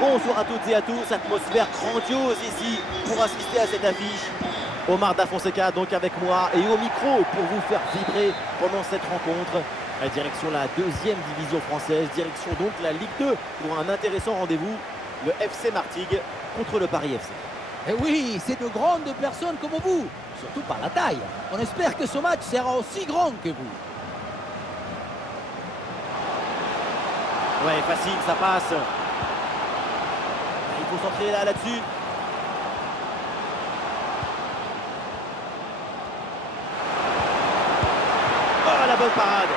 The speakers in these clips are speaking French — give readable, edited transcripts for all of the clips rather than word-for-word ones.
Bonsoir à toutes et à tous, atmosphère grandiose ici pour assister à cette affiche. Omar Da Fonseca donc avec moi et au micro pour vous faire vibrer pendant cette rencontre. Direction la deuxième division française, direction donc la Ligue 2 pour un intéressant rendez-vous, le FC Martigues contre le Paris FC. Et oui, c'est de grandes personnes comme vous, surtout par la taille. On espère que ce match sera aussi grand que vous. Ouais, facile, ça passe. Il faut s'entrer là-dessus. Oh, la bonne parade.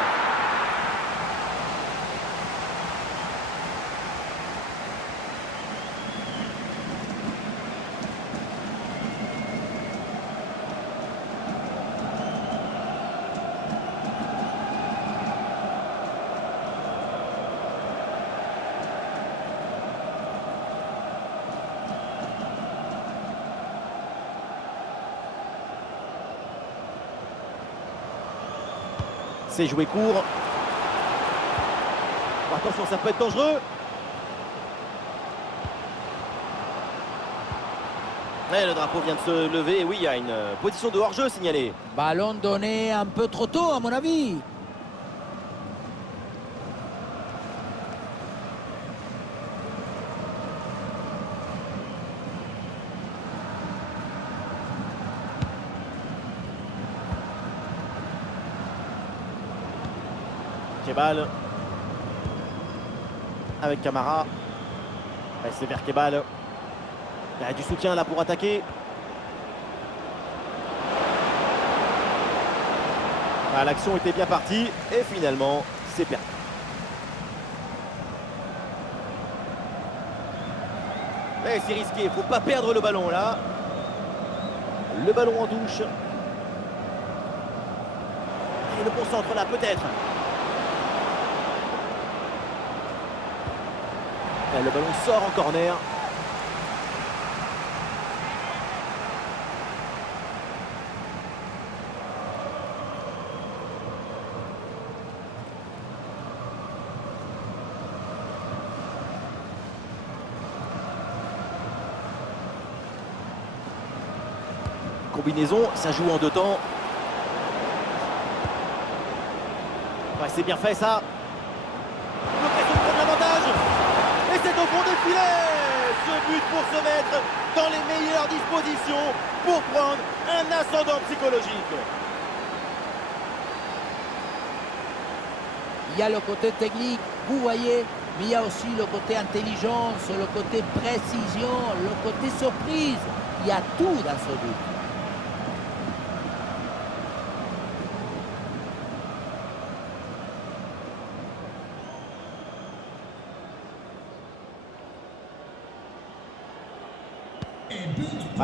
C'est joué court. Oh, attention, ça peut être dangereux. Et le drapeau vient de se lever. Et oui, il y a une position de hors-jeu signalée. Ballon donné un peu trop tôt, à mon avis. Kebal avec Camara. C'est vers Kebal. Il y a du soutien là pour attaquer. L'action était bien partie et finalement c'est perdu. C'est risqué, il ne faut pas perdre le ballon là. Le ballon en touche. Et le bon centre là peut-être. Le ballon sort en corner. Combinaison, ça joue en deux temps. Ouais, c'est bien fait ça. L'occasion de prendre l'avantage. Et c'est au fond des filets. Ce but pour se mettre dans les meilleures dispositions pour prendre un ascendant psychologique. Il y a le côté technique, vous voyez, mais il y a aussi le côté intelligence, le côté précision, le côté surprise. Il y a tout dans ce but.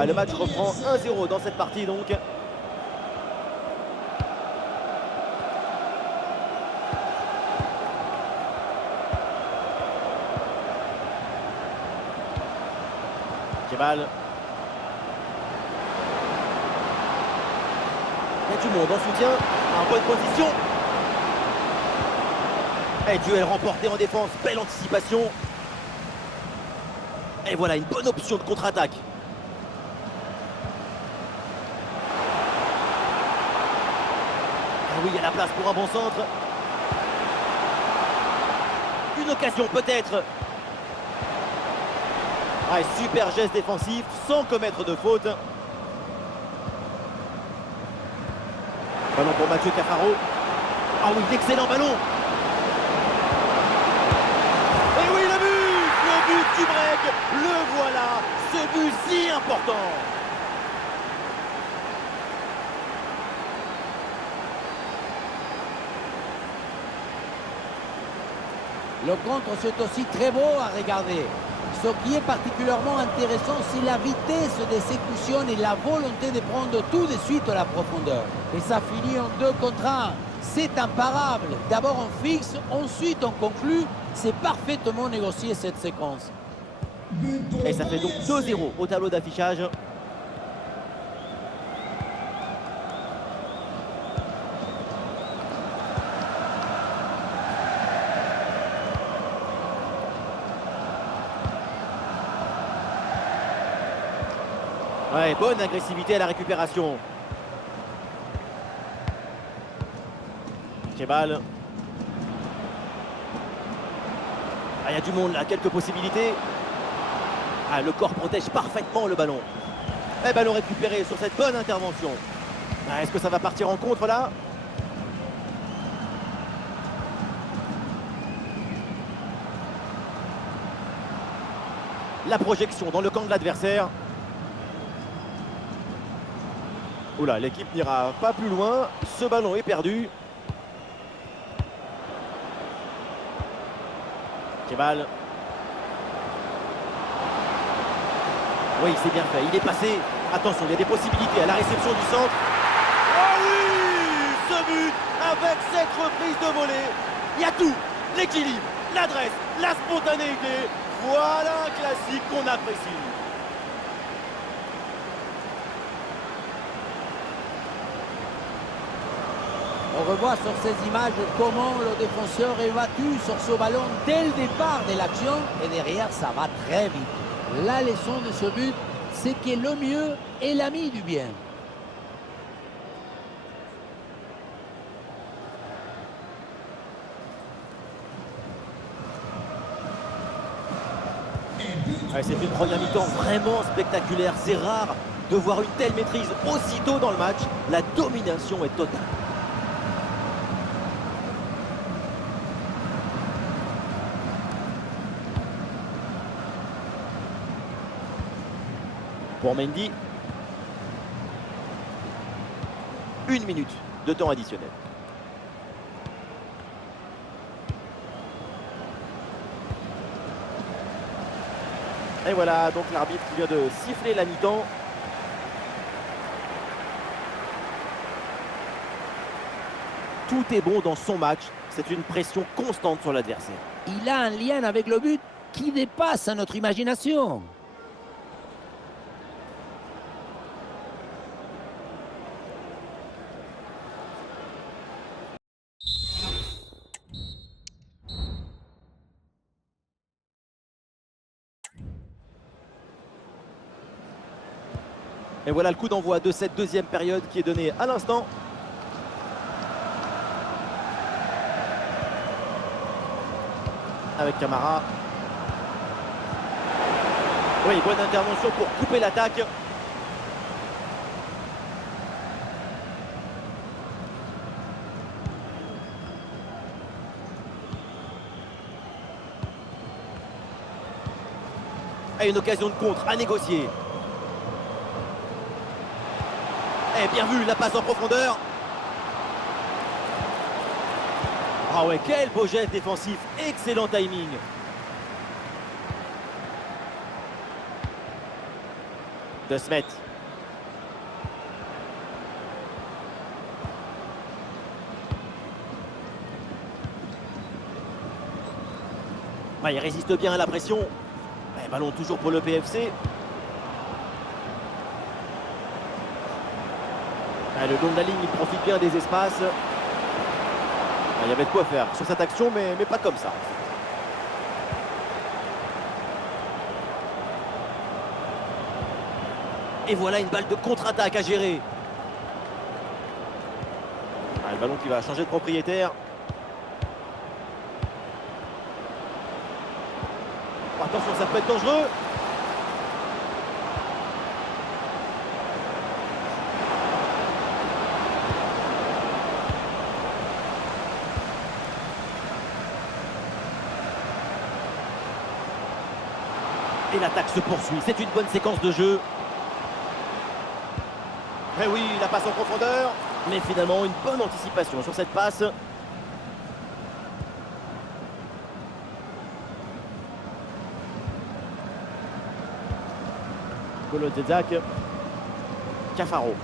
Le match reprend 1-0 dans cette partie donc. Kebal. Il y a du monde en soutien, en bonne position. Et duel remporté en défense, belle anticipation. Et voilà une bonne option de contre-attaque. Oui, il y a la place pour un bon centre. Une occasion peut-être. Super geste défensif sans commettre de faute. Ballon pour Mathieu Cafaro. Ah oui, excellent ballon. Et oui, le but du break. Le voilà, ce but si important. Le contre, c'est aussi très beau à regarder. Ce qui est particulièrement intéressant, c'est la vitesse d'exécution et la volonté de prendre tout de suite à la profondeur. Et ça finit en 2 contre 1. C'est imparable. D'abord on fixe, ensuite on conclut. C'est parfaitement négocié cette séquence. Et ça fait donc 2-0 au tableau d'affichage. Ouais, bonne agressivité à la récupération. Kebal. Ah, il y a du monde là, quelques possibilités. Ah, le corps protège parfaitement le ballon. Et ballon récupéré sur cette bonne intervention. Ah, est-ce que ça va partir en contre là? La projection dans le camp de l'adversaire. Oula, l'équipe n'ira pas plus loin. Ce ballon est perdu. Kebal. Oui, c'est bien fait. Il est passé. Attention, il y a des possibilités à la réception du centre. Oh oui! Ce but avec cette reprise de volée. Il y a tout. L'équilibre, l'adresse, la spontanéité. Voilà un classique qu'on apprécie. On revoit sur ces images comment le défenseur est battu sur ce ballon dès le départ de l'action et derrière ça va très vite. La leçon de ce but, c'est que le mieux est l'ami du bien. Ouais, c'est une première mi-temps vraiment spectaculaire. C'est rare de voir une telle maîtrise aussitôt dans le match. La domination est totale. Pour Mendy. 1 minute de temps additionnel. Et voilà, donc l'arbitre qui vient de siffler la mi-temps. Tout est bon dans son match. C'est une pression constante sur l'adversaire. Il a un lien avec le but qui dépasse notre imagination. Et voilà le coup d'envoi de cette deuxième période qui est donné à l'instant. Avec Camara. Oui, bonne intervention pour couper l'attaque. Et une occasion de contre à négocier. Et bien vu, la passe en profondeur. Ah ouais, quel beau geste défensif. Excellent timing. De Smet. Ah, il résiste bien à la pression. Et ballon toujours pour le PFC. Ah, le long de la ligne, il profite bien des espaces. Ah, il y avait de quoi faire sur cette action, mais pas comme ça. Et voilà une balle de contre-attaque à gérer. Ah, le ballon qui va changer de propriétaire. Attention, ça peut être dangereux. Et l'attaque se poursuit. C'est une bonne séquence de jeu. Et oui, la passe en profondeur. Mais finalement, une bonne anticipation sur cette passe. Kolo Zezak. Cafaro.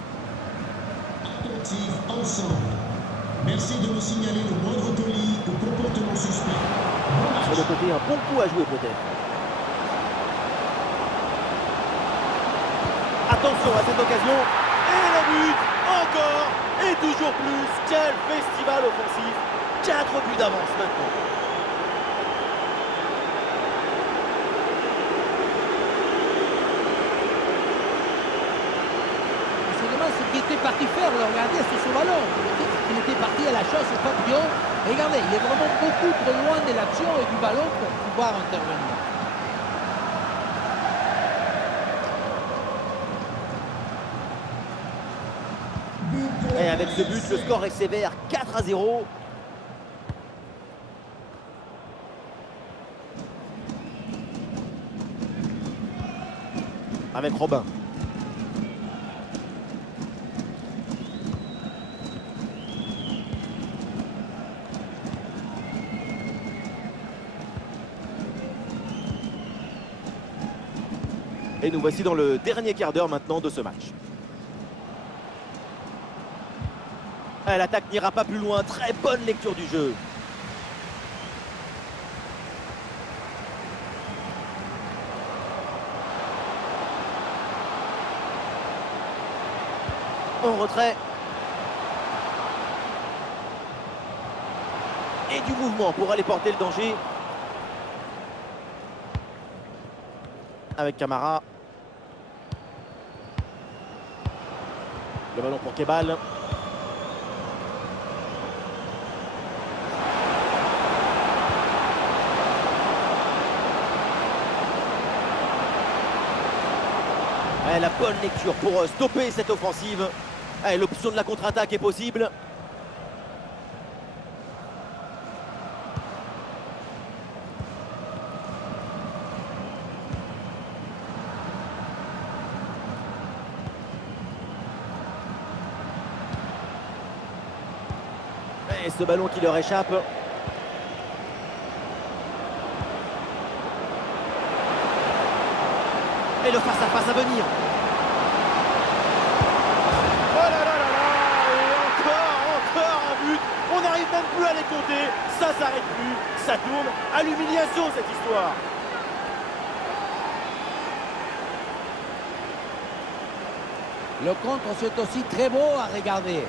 Attentif ensemble. Merci de nous signaler le moindre colis ou comportement suspect. Sur le côté, un bon coup à jouer peut-être. Attention à cette occasion. Et le but, encore, et toujours plus. Quel festival offensif. 4 buts d'avance maintenant. parti faire, regardez sur ce ballon. Peut-être qu'il était parti à la chasse au papillon. Regardez, il est vraiment beaucoup trop loin de l'action et du ballon pour pouvoir intervenir. Et avec ce but, le score est sévère, 4-0. Avec Robin. Et nous voici dans le dernier quart d'heure maintenant de ce match. L'attaque n'ira pas plus loin, très bonne lecture du jeu. En retrait. Et du mouvement pour aller porter le danger. Avec Camara. Le ballon pour Kebal. La bonne lecture pour stopper cette offensive. L'option de la contre-attaque est possible. Et ce ballon qui leur échappe. Et le face-à-face à venir. Oh là là là là. Et encore un but. On n'arrive même plus à les compter. Ça s'arrête plus. Ça tourne à l'humiliation cette histoire. Le contre, c'est aussi très beau à regarder.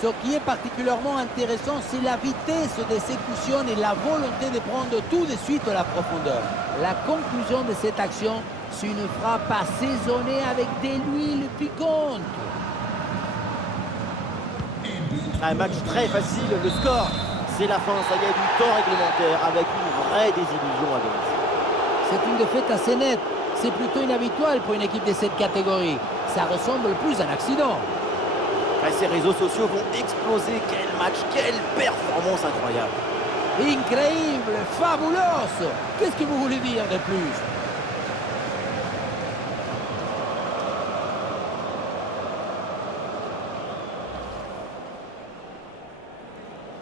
Ce qui est particulièrement intéressant, c'est la vitesse d'exécution et la volonté de prendre tout de suite la profondeur. La conclusion de cette action, c'est une frappe assaisonnée avec de l'huile piquante. Un match très facile, le score, c'est la fin, ça y est, du temps réglementaire avec une vraie désillusion à domicile. C'est une défaite assez nette, c'est plutôt inhabituel pour une équipe de cette catégorie. Ça ressemble plus à un accident. Ces réseaux sociaux vont exploser, quel match, quelle performance incroyable. Incroyable, fabuloso. Qu'est-ce que vous voulez dire de plus?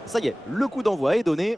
Ça y est, le coup d'envoi est donné.